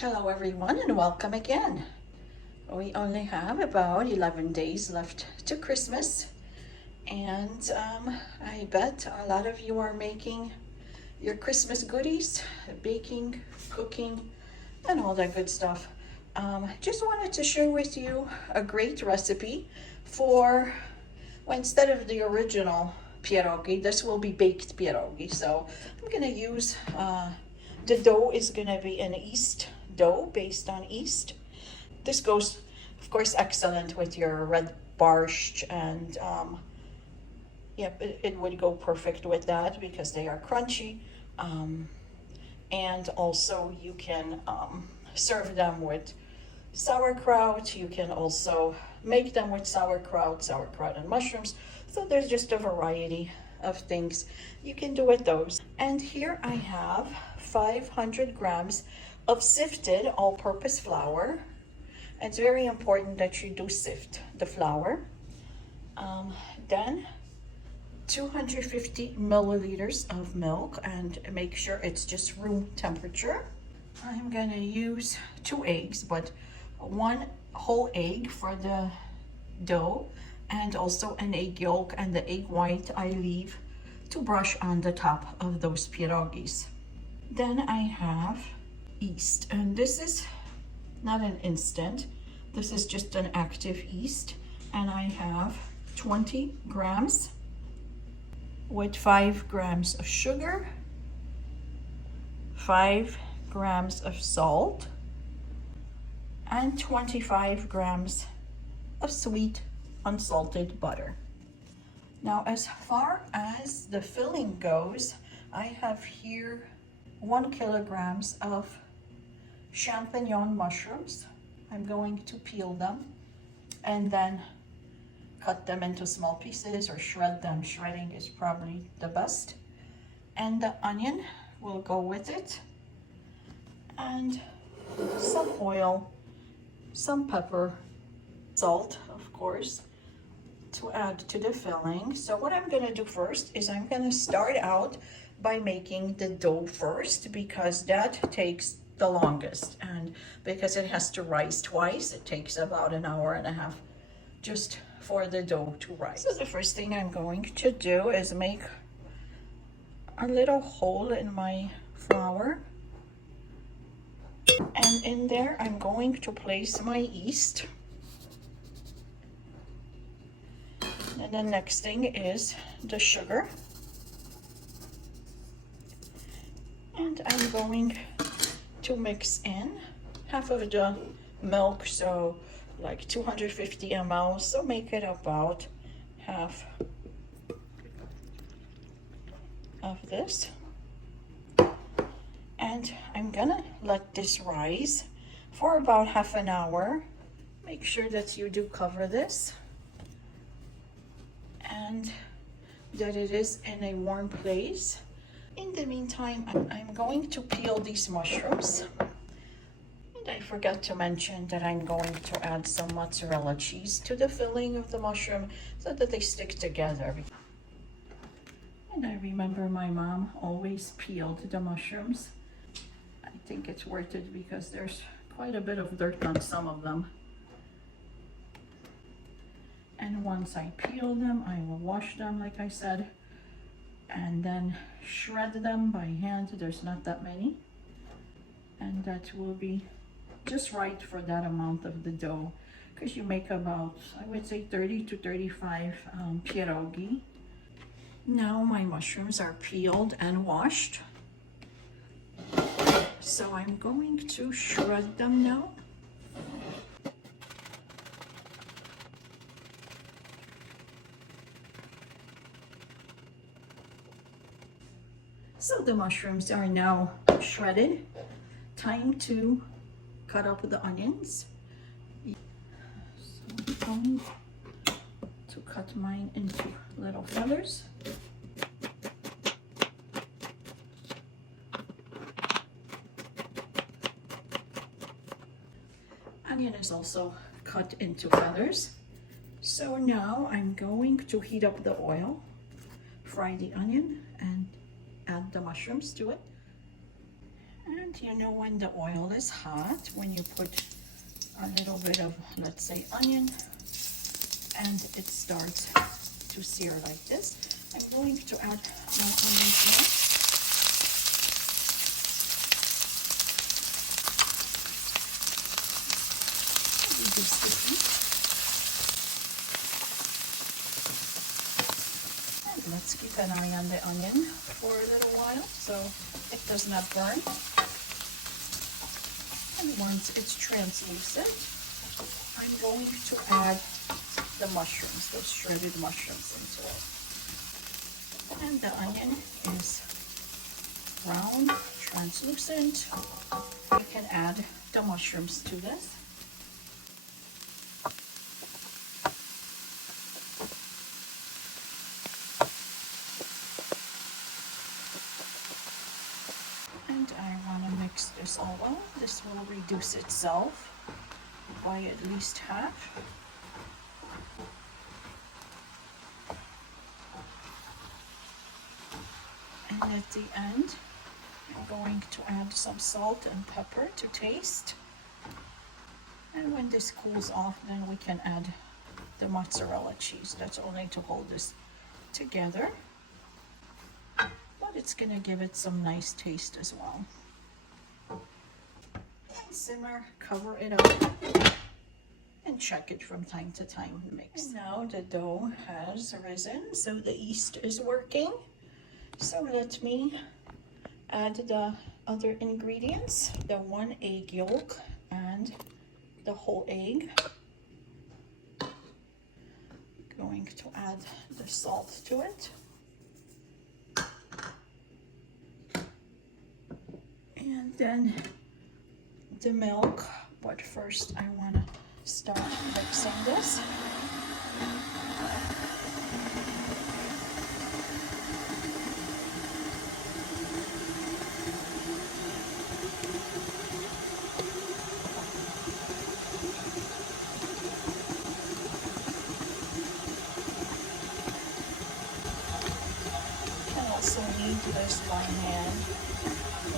Hello everyone and welcome again. We only have about 11 days left to Christmas and I bet a lot of you are making your Christmas goodies, baking, cooking, and all that good stuff. Just wanted to share with you a great recipe for, well, instead of the original pierogi, this will be baked pierogi. So I'm gonna use, the dough is gonna be an yeast dough based on yeast. This goes, of course, excellent with your red borscht, and it would go perfect with that because they are crunchy. And also you can serve them with sauerkraut. You can also make them with sauerkraut and mushrooms. So there's just a variety of things you can do with those. And here I have 500 grams of sifted all-purpose flour. It's very important that you do sift the flour. Then 250 milliliters of milk, and make sure it's just room temperature. I'm gonna use 2 eggs, but 1 whole egg for the dough, and also an egg yolk, and the egg white I leave to brush on the top of those pierogis. Then I have yeast, and this is not an instant, this is just an active yeast, and I have 20 grams with 5 grams of sugar, 5 grams of salt, and 25 grams of sweet unsalted butter. Now, as far as the filling goes, I have here 1 kilogram of champignon mushrooms. I'm going to peel them and then cut them into small pieces or shred them. Shredding is probably the best. And the onion will go with it. And some oil, some pepper, salt, of course, to add to the filling. So what I'm gonna do first is I'm gonna start out by making the dough first, because that takes the longest, and because it has to rise twice, it takes about an hour and a half just for the dough to rise. So the first thing I'm going to do is make a little hole in my flour, and in there I'm going to place my yeast. And the next thing is the sugar, and I'm going to mix in half of the milk, so like 250 ml, so make it about half of this. And I'm gonna let this rise for about half an hour. Make sure that you do cover this and that it is in a warm place. In the meantime, I'm going to peel these mushrooms. And I forgot to mention that I'm going to add some mozzarella cheese to the filling of the mushroom so that they stick together. And I remember my mom always peeled the mushrooms. I think it's worth it because there's quite a bit of dirt on some of them. And once I peel them, I will wash them, like I said, and then shred them by hand. There's not that many, and that will be just right for that amount of the dough, because you make about, I would say, 30 to 35 pierogi. Now my mushrooms are peeled and washed, so I'm going to shred them now. So the mushrooms are now shredded. Time to cut up the onions. So I'm going to cut mine into little feathers. Onion is also cut into feathers. So now I'm going to heat up the oil, fry the onion, and add the mushrooms to it. And And you know when the oil is hot, when you put a little bit of, let's say, onion, and it starts to sear like this, I'm going to add my onions here. Reduce the heat. And let's keep an eye on the onion for a little while so it does not burn. And once it's translucent, I'm going to add the mushrooms, those shredded mushrooms into it. And the onion is brown, translucent. We can add the mushrooms to this. And I want to mix this all well. This will reduce itself by at least half. And at the end, I'm going to add some salt and pepper to taste. And when this cools off, then we can add the mozzarella cheese. That's only to hold this together. But it's going to give it some nice taste as well. And simmer, cover it up, and check it from time to time. Mix. And now the dough has risen, so the yeast is working. So let me add the other ingredients, the 1 egg yolk and the whole egg. Going to add the salt to it. And then the milk, but first I want to start mixing this. Also knead this by hand,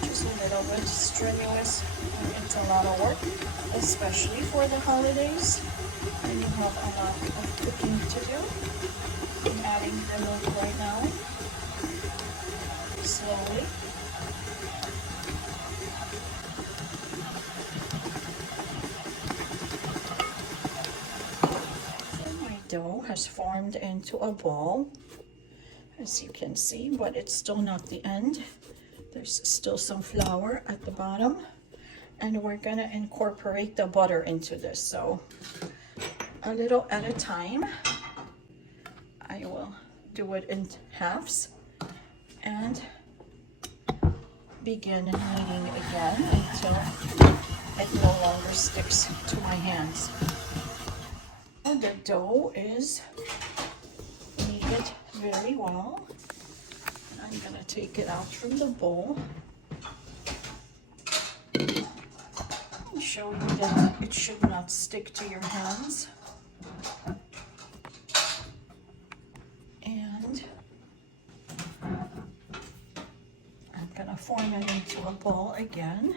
which is a little bit strenuous. It's a lot of work, especially for the holidays when you have a lot of cooking to do. I'm adding the milk right now, slowly. And my dough has formed into a ball, as you can see, but it's still not the end. There's still some flour at the bottom, and we're gonna incorporate the butter into this. So a little at a time. I will do it in halves and begin kneading again until it no longer sticks to my hands. And the dough is kneaded very well. I'm gonna take it out from the bowl and show you that it should not stick to your hands. And I'm gonna form it into a ball again.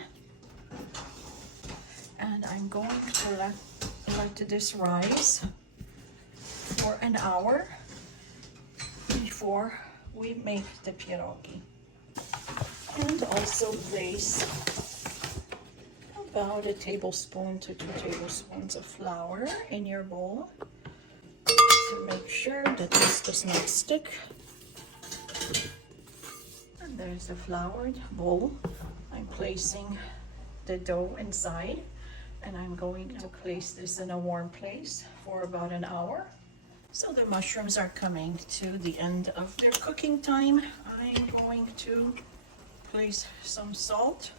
And I'm going to let this rise for an hour before we make the pierogi. And also place about a tablespoon to 2 tablespoons of flour in your bowl to make sure that this does not stick. And there's a floured bowl. I'm placing the dough inside, and I'm going to place this in a warm place for about an hour. So the mushrooms are coming to the end of their cooking time. I'm going to place some salt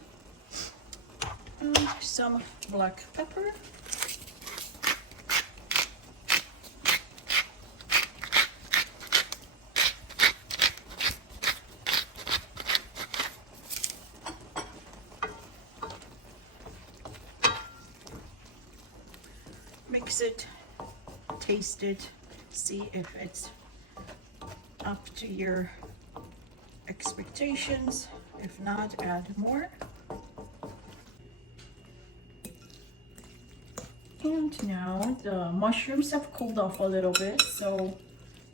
and some black pepper. Mix it, taste it, see if it's up to your expectations. If not, add more. And now the mushrooms have cooled off a little bit, so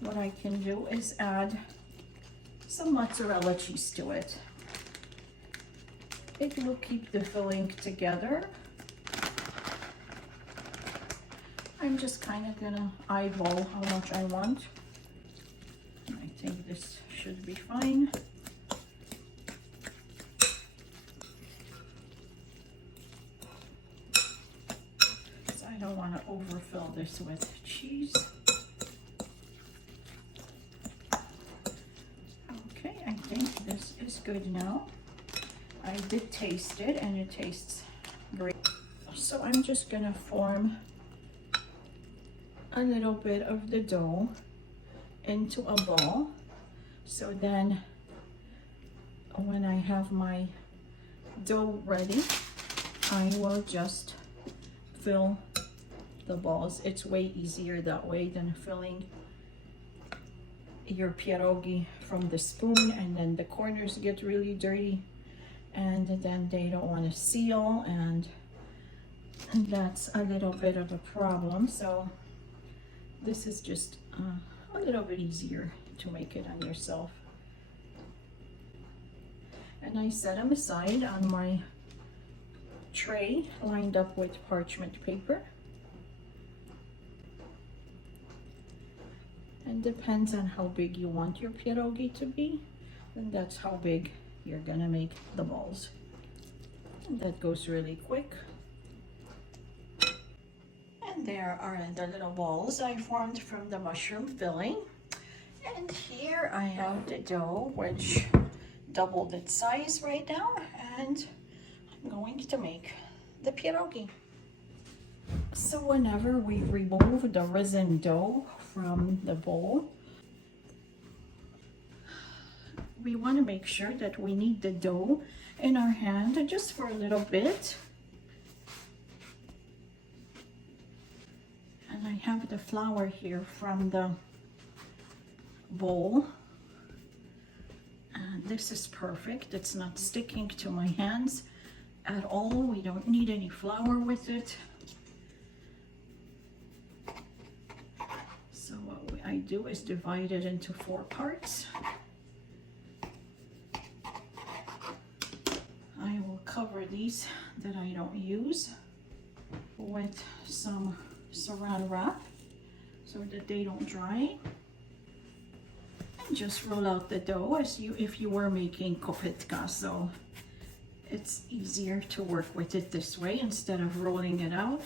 what I can do is add some mozzarella cheese to it. It will keep the filling together. I'm just kind of gonna eyeball how much I want. I think this should be fine. So I don't want to overfill this with cheese. Okay, I think this is good now. I did taste it and it tastes great. So I'm just gonna form a little bit of the dough into a ball. So then when I have my dough ready, I will just fill the balls. It's way easier that way than filling your pierogi from the spoon, and then the corners get really dirty and then they don't want to seal, and that's a little bit of a problem. So this is just a little bit easier to make it on yourself. And I set them aside on my tray lined up with parchment paper. And depends on how big you want your pierogi to be, and that's how big you're gonna make the balls. And that goes really quick. And there are the little balls I formed from the mushroom filling. And here I have the dough, which doubled its size right now, and I'm going to make the pierogi. So whenever we remove the risen dough from the bowl, we want to make sure that we knead the dough in our hand just for a little bit. And I have the flour here from the bowl. And this is perfect. It's not sticking to my hands at all. We don't need any flour with it. So what I do is divide it into 4 parts. I will cover these that I don't use with some saran wrap so that they don't dry. And just roll out the dough as if you were making kopitka. So it's easier to work with it this way instead of rolling it out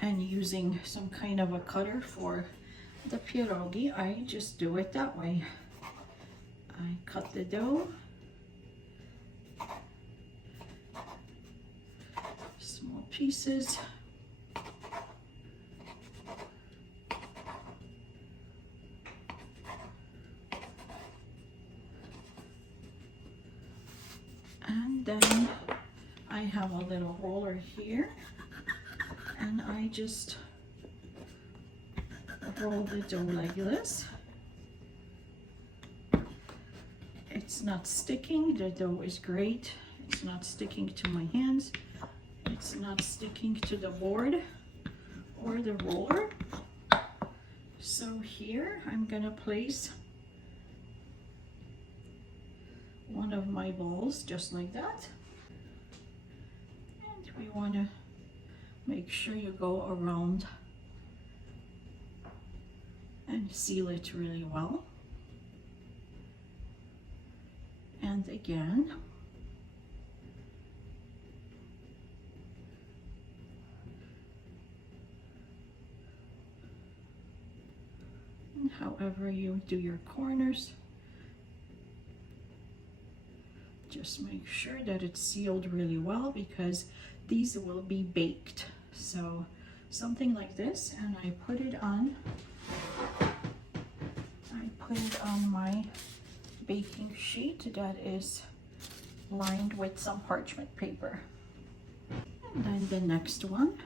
and using some kind of a cutter for the pierogi. I just do it that way. I cut the dough, small pieces, and then I have a little roller here, and I just roll the dough like this. It's not sticking. The dough is great. It's not sticking to my hands. It's not sticking to the board or the roller. So here I'm gonna place one of my balls just like that. And we wanna make sure you go around and seal it really well. And again. And however you do your corners, just make sure that it's sealed really well, because these will be baked. So something like this, and I put it on my baking sheet that is lined with some parchment paper. And then the next one.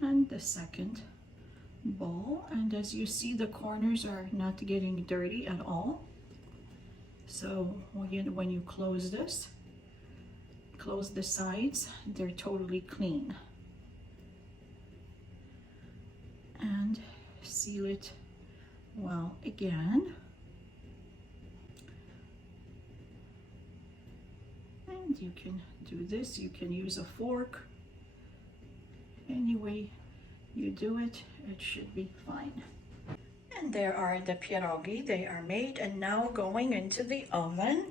And the second bowl, and as you see, the corners are not getting dirty at all. So when you close this, close the sides, they're totally clean. And seal it well again. And you can do this, you can use a fork. Any way you do it, it should be fine. And there are the pierogi. They are made and now going into the oven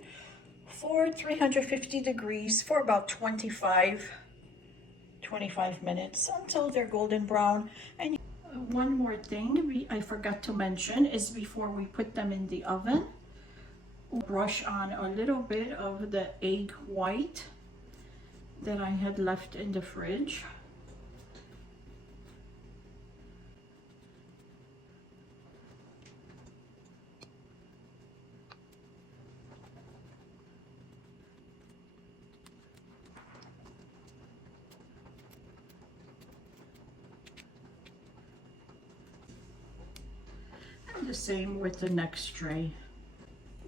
for 350 degrees for about 25 minutes until they're golden brown. And one more thing I forgot to mention is before we put them in the oven, brush on a little bit of the egg white that I had left in the fridge. And the same with the next tray.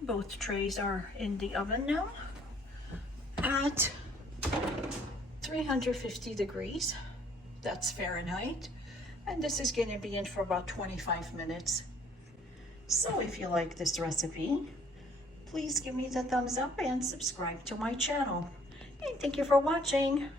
Both trays are in the oven now at 350 degrees. That's Fahrenheit. And this is going to be in for about 25 minutes. So if you like this recipe, please give me the thumbs up and subscribe to my channel. And thank you for watching.